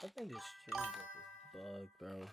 I think this stream deck is bugged, bro.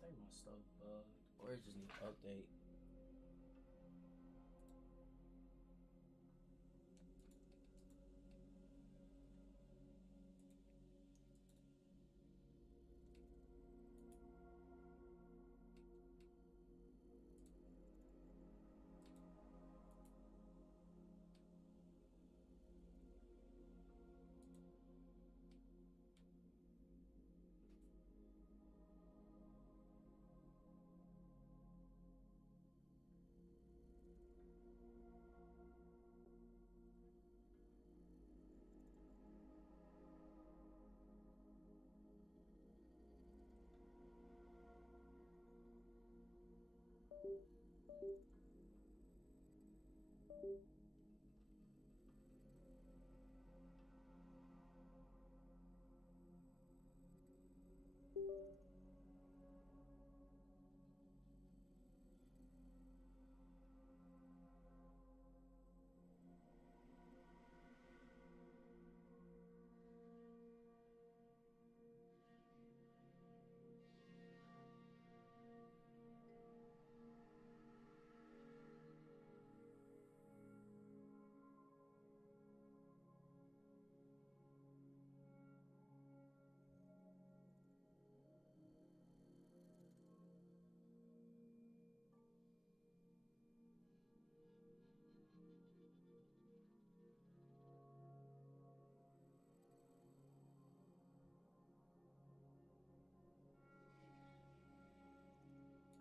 I think my stuff bugged, or it just need to update.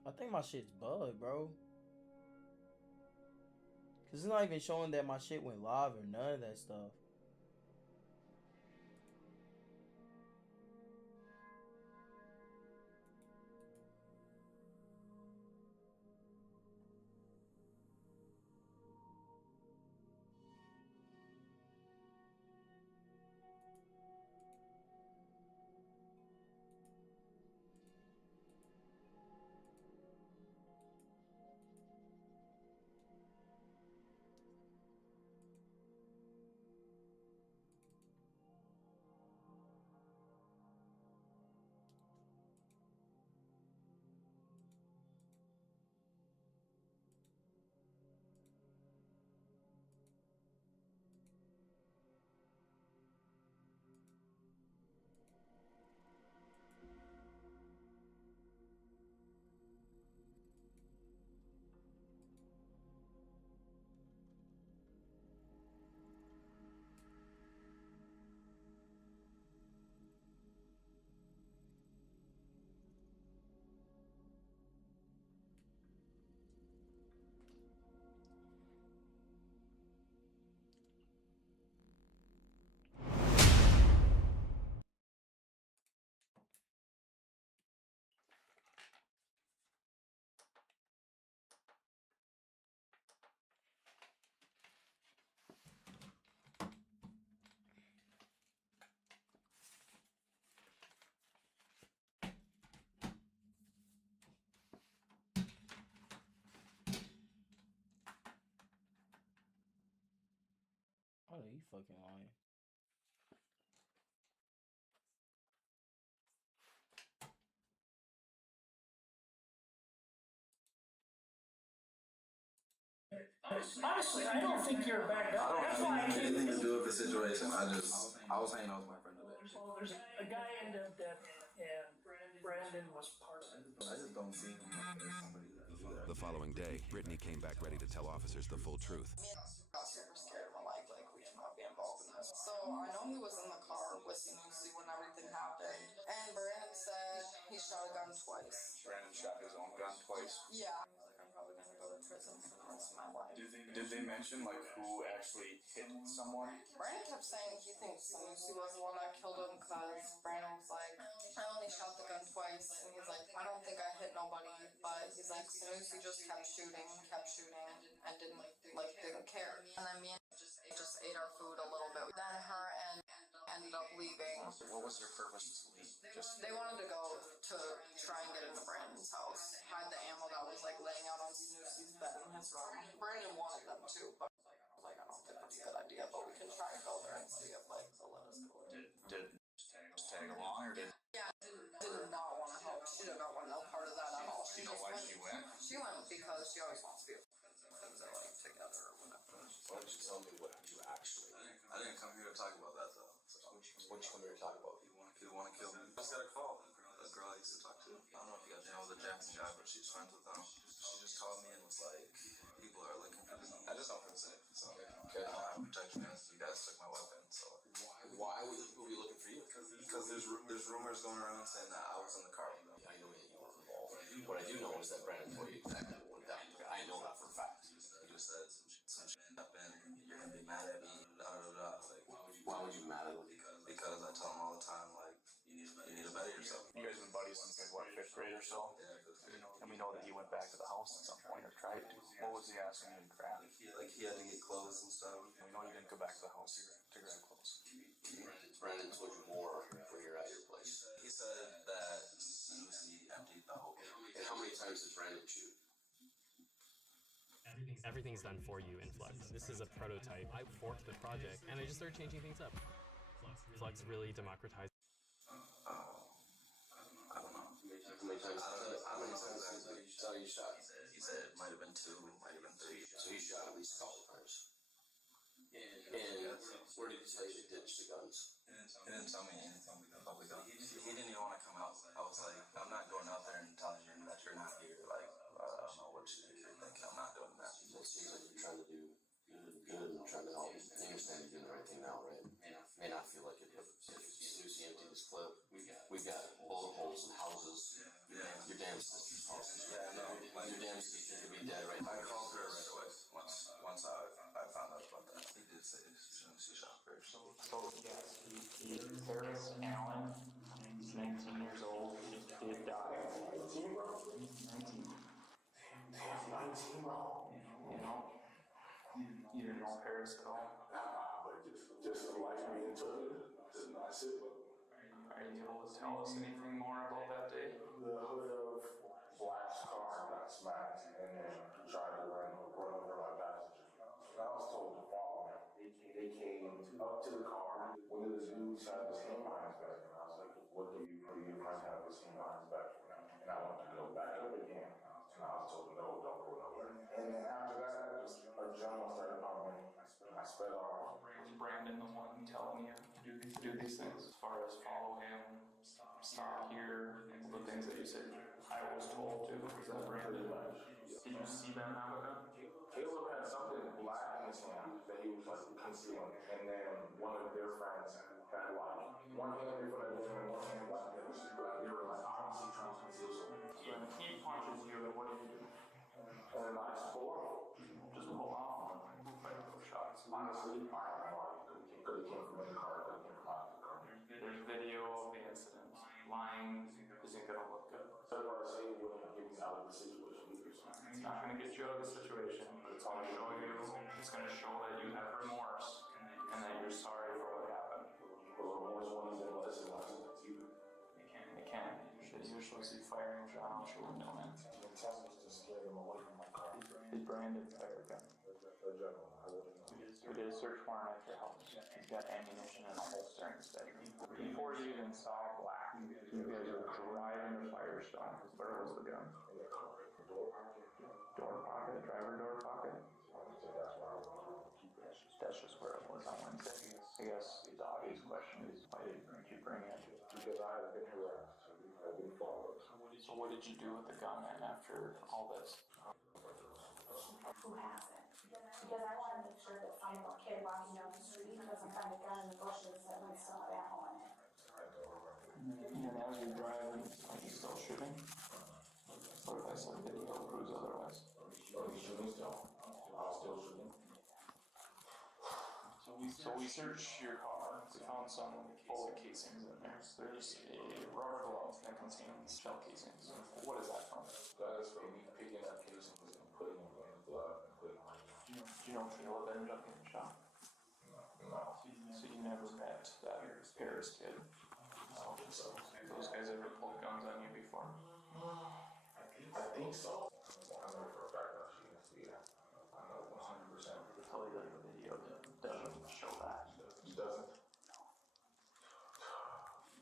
I think my shit's bugged, bro. Cause it's not even showing that my shit went live or none of that stuff. you fucking lying. Honestly, I don't think you're back up. That's why I Anything to do with the situation. I was hanging out with my friend today. Well, there's a guy ended up dead, and Brandon was part of it. I just don't see him like there's somebody that do that. The following day, Brittany came back ready to tell officers the full truth. I got super scared. I'm like we cannot be involved in this. So I know he was in the car with Lucy when everything happened. And Brandon said he shot a gun twice. Brandon shot his own gun twice? Yeah. I'm probably gonna go to prison for the rest of my life. Did they mention like who actually hit someone? Brandon kept saying he thinks Lucy was the one that killed him because Brandon was like, I only shot the gun twice, and he's like, I don't think I hit nobody, but he's like, Lucy just kept shooting, and didn't care. And then me and just ate our food a little bit. Then her and ended up leaving. What was your purpose to leave? Just They wanted to go to try and get into Brandon's house. Had the ammo that was like laying out on Lucy's bed in his room. Brandon wanted them to, but I don't think that's a good idea. But we can try and go there and see if like they'll let us go there. did tag along or did? Yeah, did not want to help. She did not want no part of that at all. You know why she went? She went because she always wants to be with friends that like together or whatever. Why don't you tell me what you actually? I didn't come here to talk about that though. So what you come here to talk about? You want to kill me? I just got a call. A girl I used to talk to. I don't know if you guys know the Jackson guy, but she's friends with him. She just called me and was like, people are looking for me. I just don't feel safe. So okay. I don't have protection as you guys took my weapon. So why would people be looking for you? Because there's rumors going around saying that I was in the car with them. I know that you were involved. What I do know is that Brandon told you exactly what went down. I know that for a fact. He just said some shit happened. You're gonna be mad at me. Like, why would you be mad at me? Because I tell him all the time, like, you need to better yourself. You guys have been buddies since like what, 5th grade or so? Yeah, And we know that he went back to the house at some point or tried to. What was he asking you to grab? he had to get clothes and stuff. We know you didn't go back to the house to grab clothes. Brandon told you more when you're at your place. He said that Lucy emptied the whole game. And how many times did Brandon shoot? Everything's done for you in Flux. This is a prototype. I forked the project and I just started changing things up. Flux really democratized. I don't know. How many times did you tell you shot? He said it might have been 2, might have been 3. So he shot at least a couple times. And where did he tell you to ditch the guns? He didn't tell me anything about the guns. He didn't even want to come out. I was like, I'm not going out there and telling you that you're not here. Like, I don't know what you're thinking. I'm not doing that. It seems like you're trying to do good and trying to help. I understand you're doing the right thing now, right? May not feel like it, but if Lucy emptied this clip, we got bullet holes in houses. Yeah. Your damn sister's house. Yeah, no. Your damn sister could be dead right now. I called her right away once I found out about that. He did say she shot first. So yes, Paris Allen, he's 19 years old, did die. 19, bro? 19. Damn, 19, bro. You know? You didn't know Paris at all? Nah, but just the life being took, that's it. Are you able to tell us anything more about that day? The hood of Black's car got smacked, and then he tried to run over my passenger. And I was told to follow him. They came up to the car. One of the dudes had his hand behind his back, and I was like, what do you friend have his hand behind his back for now? And I wanted to go back up again. And I was told, no, don't go nowhere. And then after that, just a adrenaline started pumping. I sped off. Was Brandon the one telling you to do these things? As far as follow him, stop here, all the things that you said I was told to? Was that Brandon? Did you see them have a gun? Caleb had something black in his hand that he was like concealing. And then one of their friends had like one hand in front of them and one hand like this. They were like obviously trying to conceal something. So when he punches you, what do you do? And I just pull off. Just pull off. Who fired those shots? Honestly, I don't know. It could have came from in the car, it could have came from out of the car. There's video of the incident. Lying isn't going to look good. So what I say wouldn't get me out of the situation either. It's not going to get you out of the situation, but it's going to show you, it's going to show that you have remorse and that you're sorry for what happened. Well, remorse won't even let us in either. It can. You're supposed to be firing a shot out your window, man. The intent was to scare them away from my car. Did Brandon fire a gun? The general, I wouldn't know. We did a search warrant at your house. He's got ammunition in a holster in his bedroom. Before you even saw black, you guys were driving to Firestone. Where was the gun? In the car. Door pocket. Door pocket, driver door pocket. That's where I want to keep that shit. That's just where it was on Wednesday. I guess the obvious question is, why didn't you bring it? Because I had been harassed. I've been followed. So what did you do with the gun after all this? Who has it? Because I want to make sure that some kid walking down the street doesn't find a gun in the bushes that might still have ammo in it. And as you're driving, are you still shooting? What if I said video proves otherwise? He's shooting still. I was still shooting. So we searched your car. We found some bullet casings in there. There's a rubber glove that contains shell casings. What is that from? That is from me picking up casings and putting them in the glove and putting them in. Do you know Caleb ended up getting shot? No. So you never met that Paris kid? I don't think so. Those guys ever pulled guns on you before? I think so. I know for a fact that she can see it. I know 100%. Tell you that the video doesn't show that. He doesn't.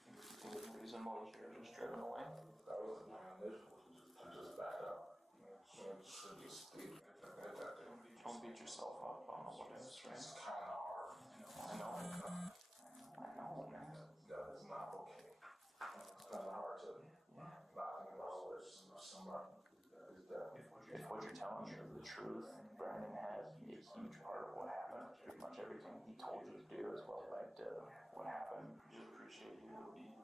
You think it's reasonable if you're just driven away? That was my initial to just back up. Should be speed. Don't beat yourself up on what is, right? It's kind of hard. I know, man. That is not okay. It's kind of hard to not think about what somebody is dead. If what you're telling me is the truth, Brandon had a huge part of what happened. Pretty much everything he told you to do as well led to what happened. Just appreciate you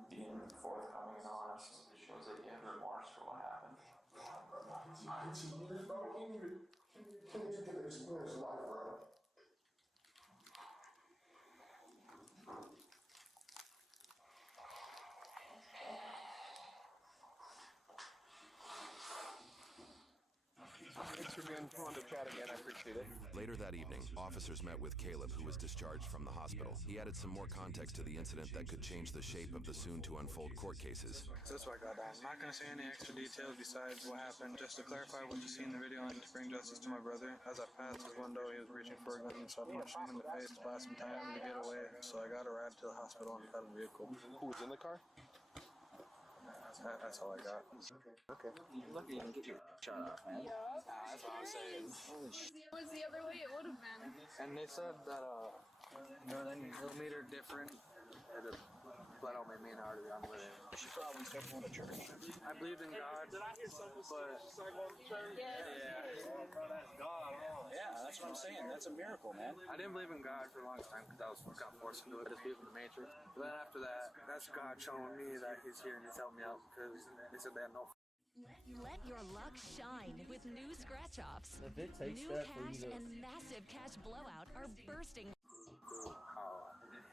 being forthcoming and honest. It shows that you have remorse for what happened. 19 years, bro. Can't even get to experience life, bro. Thanks for being fun to chat again. I appreciate it. Later that evening, officers met with Caleb, who was discharged from the hospital. He added some more context to the incident that could change the shape of the soon-to-unfold court cases. So that's why I got down. I'm not going to say any extra details besides what happened. Just to clarify what you see in the video and to bring justice to my brother. As I passed his window, he was reaching for a gun and so I punched him in the face to buy some time to get away. So I got a ride to the hospital in a pedal vehicle. Who was in the car? That's all I got. Okay. Lucky you didn't get your shot off, man. That's what I'm saying. If it was the other way, it would have been. And they said that, the millimeter different. The blood don't make me an artery. I'm with it. You should probably start going to church. I believed in God. Did I hear something? But Yeah, that's what I'm saying. That's a miracle, man. I didn't believe in God for a long time because I was kind of forced into it. I just believed in the Matrix. But then after that, that's God showing me that He's here and He's helping me out because they said they had no. Let your luck shine with new scratch-offs. If it takes New that for cash you to... and massive cash blowout are bursting.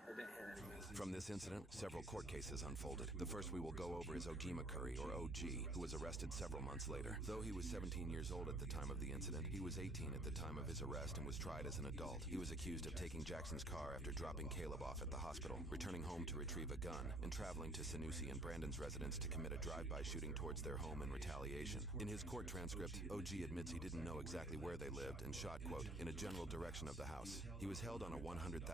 It didn't hit anything. From this incident, several court cases unfolded. The first we will go over is Ogima Curry, or OG, who was arrested several months later. Though he was 17 years old at the time of the incident, he was 18 at the time of his arrest and was tried as an adult. He was accused of taking Jackson's car after dropping Caleb off at the hospital, returning home to retrieve a gun, and traveling to Sanusi and Brandon's residence to commit a drive-by shooting towards their home in retaliation. In his court transcript, OG admits he didn't know exactly where they lived and shot, quote, in a general direction of the house. He was held on a $100,000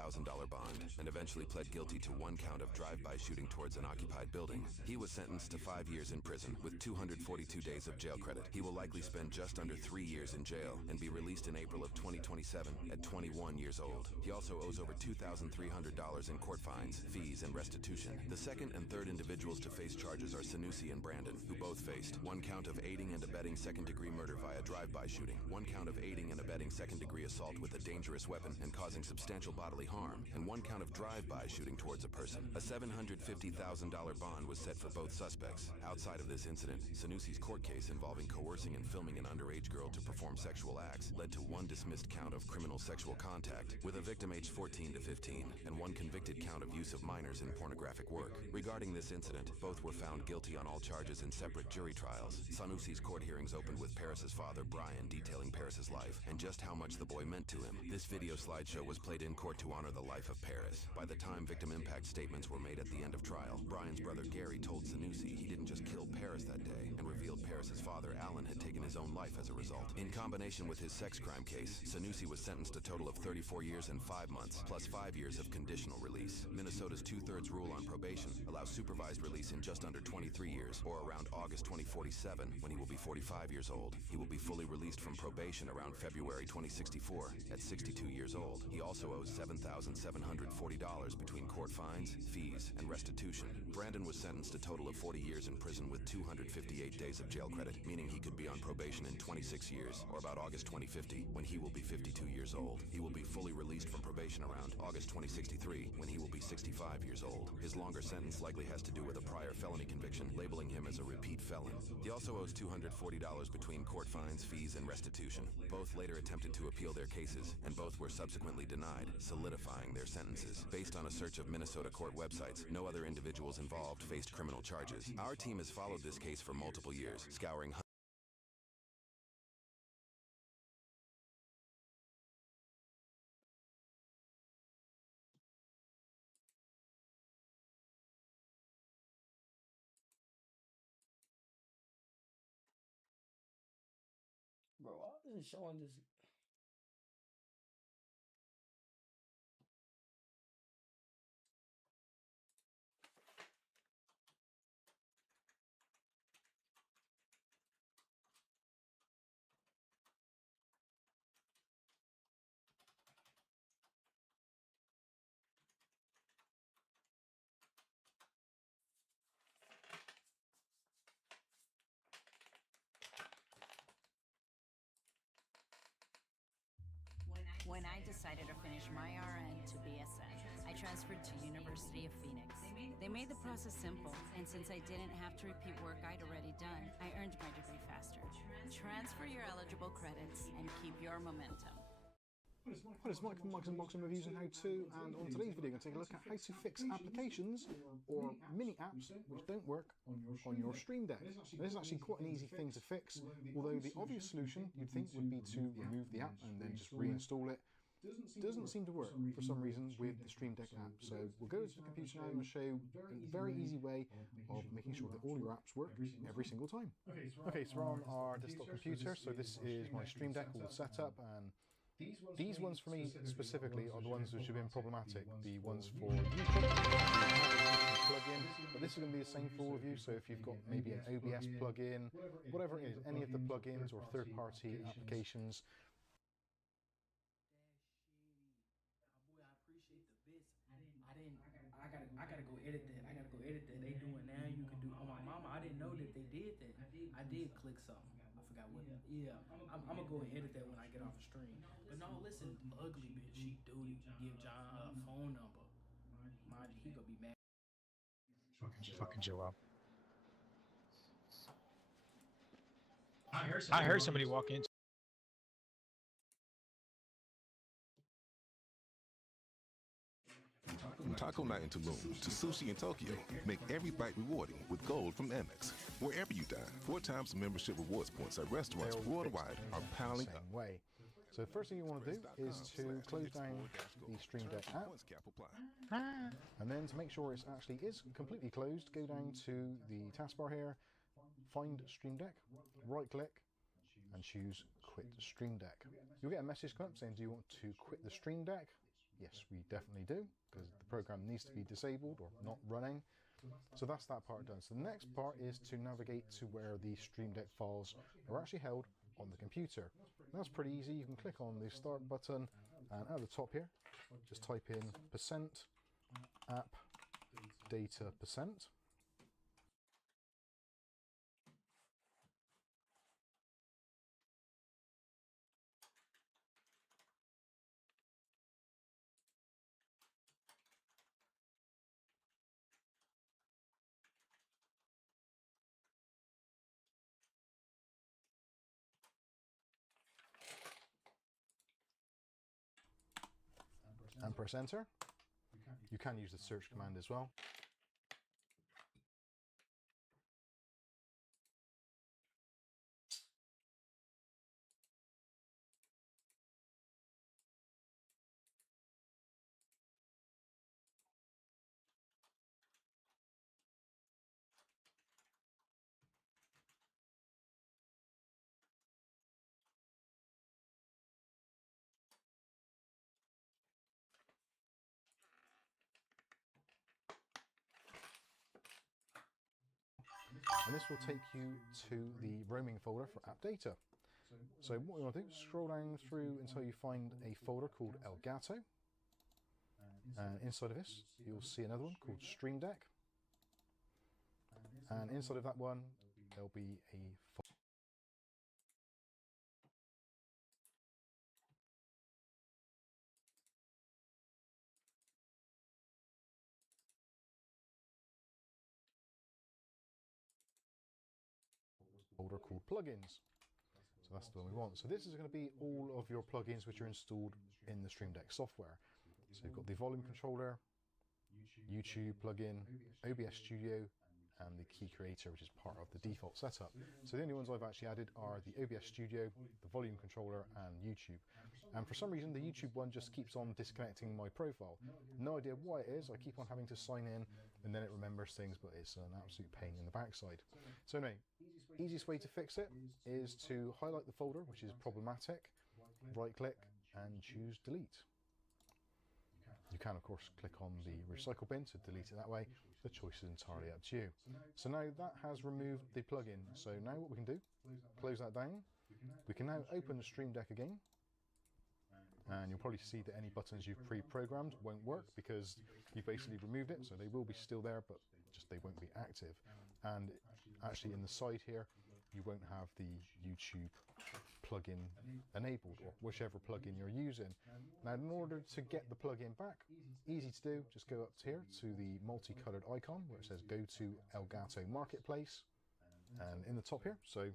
bond and eventually pled guilty to one count of drive-by shooting towards an occupied building. He was sentenced to 5 years in prison with 242 days of jail credit. He will likely spend just under 3 years in jail and be released in April of 2027 at 21 years old. He also owes over $2,300 in court fines, fees, and restitution. The second and third individuals to face charges are Sanusi and Brandon, who both faced one count of aiding and abetting second-degree murder via drive-by shooting, one count of aiding and abetting second-degree assault with a dangerous weapon and causing substantial bodily harm, and one count of drive-by shooting towards a person. A $750,000 bond was set for both suspects. Outside of this incident, Sanusi's court case involving coercing and filming an underage girl to perform sexual acts led to one dismissed count of criminal sexual contact with a victim aged 14 to 15 and one convicted count of use of minors in pornographic work. Regarding this incident, both were found guilty on all charges in separate jury trials. Sanusi's court hearings opened with Paris's father, Brian, detailing Paris's life and just how much the boy meant to him. This video slideshow was played in court to honor the life of Paris. By By the time victim impact statements were made at the end of trial, Brian's brother Gary told Sanusi he didn't just kill Paris that day, and revealed Paris's father Alan had taken his own life as a result. In combination with his sex crime case, Sanusi was sentenced a total of 34 years and 5 months, plus 5 years of conditional release. Minnesota's 2/3 rule on probation allows supervised release in just under 23 years, or around August 2047, when he will be 45 years old. He will be fully released from probation around February 2064, at 62 years old. He also owes $7,740 between court fines, fees, and restitution. Brandon was sentenced a total of 40 years in prison with 258 days of jail credit, meaning he could be on probation in 26 years, or about August 2050, when he will be 52 years old. He will be fully released from probation around August 2063, when he will be 65 years old. His longer sentence likely has to do with a prior felony conviction, labeling him as a repeat felon. He also owes $240 between court fines, fees, and restitution. Both later attempted to appeal their cases, and both were subsequently denied, solidifying their sentences. Based on a search of Minnesota court websites, no other individuals involved faced criminal charges. Our team has followed this case for multiple years, scouring Bro, why is it showing this? When I decided to finish my RN to BSN, I transferred to University of Phoenix. They made the process simple, and since I didn't have to repeat work I'd already done, I earned my degree faster. Transfer your eligible credits and keep your momentum. Hi, it's Mike from Mike's Unboxing Reviews and How To, and on today's video I'm going to take a look at how to fix applications or mini apps which don't work on your Stream Deck. This is actually quite an easy thing to fix, although the obvious solution you'd think would be to remove the app and then just reinstall it. Doesn't seem to work for some reason with the Stream Deck app. So we'll go to the computer now and show you a very easy way of making sure that all your apps work every single time. Okay, so we're on our desktop computer, so this is my Stream Deck all set up, and these ones for me specifically are the ones which have been problematic. The ones for YouTube, plugin, but this is going to be the same for all of you. So if you've got maybe an OBS plugin, whatever it is, any of the plugins or third-party applications. I gotta go edit that. They doing now. You can do. Oh my mama, I didn't know that they did that. I did click something. I forgot what. Yeah, I'm gonna go and edit that when I get off the stream. But no, listen, ugly bitch. She duty. Give John her phone number. Mind you, he gonna be mad. Fucking Joel. I heard somebody walk in. From taco night in Tulum to sushi in Tokyo, make every bite rewarding with gold from Amex. Wherever you dine, 4 times the membership rewards points at restaurants worldwide are piling up. Way. So the first thing you want to do is to close down the Stream Deck app, and then to make sure it actually is completely closed, go down to the taskbar here, find Stream Deck, right click, and choose Quit Stream Deck. You'll get a message come up saying, do you want to quit the Stream Deck? Yes, we definitely do, because the program needs to be disabled or not running. So that's that part done. So the next part is to navigate to where the Stream Deck files are actually held on the computer. And that's pretty easy. You can click on the start button, and at the top here, just type in %app data %. And press enter. You can use the search command as well. and this will take you to the roaming folder for app data. So what you want to do, scroll down through until you find a folder called Elgato, and inside of this you'll see another one called Stream Deck, and inside of that one there'll be a folder called plugins. So that's the one we want. So this is going to be all of your plugins which are installed in the Stream Deck software. So you've got the volume controller, YouTube plugin, OBS Studio, and the Key Creator, which is part of the default setup. So the only ones I've actually added are the OBS Studio, the volume controller, and YouTube. And for some reason the YouTube one just keeps on disconnecting my profile. No idea why it is. I keep on having to sign in and then it remembers things, but it's an absolute pain in the backside. So anyway, easiest way to fix it is to highlight the folder which is problematic, right click and choose delete. You can of course click on the recycle bin to delete it that way. The choice is entirely up to you. So now that has removed the plugin. So now what we can do, close that down. We can now open the Stream Deck again, and you'll probably see that any buttons you've pre-programmed won't work because you basically removed it. So they will be still there, but just they won't be active. And actually in the side here you won't have the YouTube plugin enabled, or whichever plugin you're using. Now in order to get the plugin back, easy to do, just go up here to the multicolored icon where it says go to Elgato Marketplace, and in the top here, so